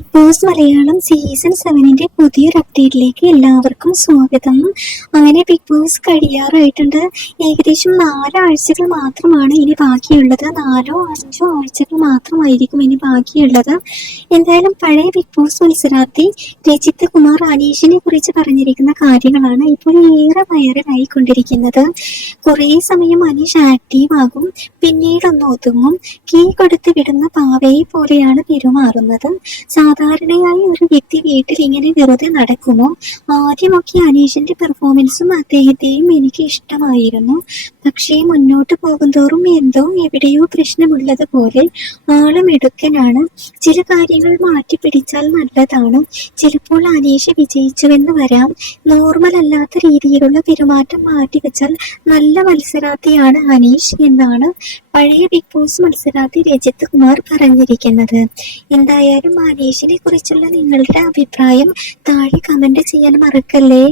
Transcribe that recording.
week. Boss Malayalam season സെവനിന്റെ പുതിയൊരു അപ്ഡേറ്റിലേക്ക് എല്ലാവർക്കും സ്വാഗതം. അങ്ങനെ ബിഗ് ബോസ് കഴിയാറായിട്ടുണ്ട്. ഏകദേശം നാലാഴ്ചകൾ മാത്രമാണ് ഇനി ബാക്കിയുള്ളത്. നാലോ അഞ്ചോ ആഴ്ചകൾ മാത്രമായിരിക്കും ഇനി ബാക്കിയുള്ളത്. എന്തായാലും പഴയ ബിഗ് ബോസ് മത്സരാർത്ഥി രജിത് കുമാർ അനീഷിനെ കുറിച്ച് പറഞ്ഞിരിക്കുന്ന കാര്യങ്ങളാണ് ഇപ്പോൾ ഏറെ വൈറലായിക്കൊണ്ടിരിക്കുന്നത് കുറേ സമയം അനീഷ് ആക്റ്റീവ് ആകും പിന്നീടൊന്ന് ഒതുങ്ങും കീ കൊടുത്ത് വിടുന്ന പാവയെ പോലെയാണ് പെരുമാറുന്നത്. സാധാരണയായി ഒരു വ്യക്തി വീട്ടിൽ ഇങ്ങനെ വെറുതെ നടക്കുമോ? ആദ്യമൊക്കെ അനീഷിന്റെ പെർഫോമൻസും അദ്ദേഹത്തെയും എനിക്ക് ഇഷ്ടമായിരുന്നു. പക്ഷേ മുന്നോട്ട് പോകുന്തോറും എന്തോ എവിടെയോ പ്രശ്നമുള്ളത് പോലെ ആളും എടുക്കനാണ് ചില കാര്യങ്ങൾ മാറ്റി പിടിച്ചാൽ നല്ലതാണ്. ചിലപ്പോൾ അനീഷ് വിജയിച്ചുവെന്ന് വരാം. നോർമൽ അല്ലാത്ത രീതിയിലുള്ള പെരുമാറ്റം മാറ്റിവെച്ചാൽ നല്ല മത്സരാർത്ഥിയാണ് അനീഷ് എന്നാണ് പഴയ ബിഗ് ബോസ് മത്സരാർത്ഥി രജിത് കുമാർ പറഞ്ഞിരിക്കുന്നത്. എന്തായാലും അനീഷിനെ കുറിച്ചുള്ള നിങ്ങളുടെ അഭിപ്രായം താഴെ കമന്റ് ചെയ്യാൻ മറക്കല്ലേ?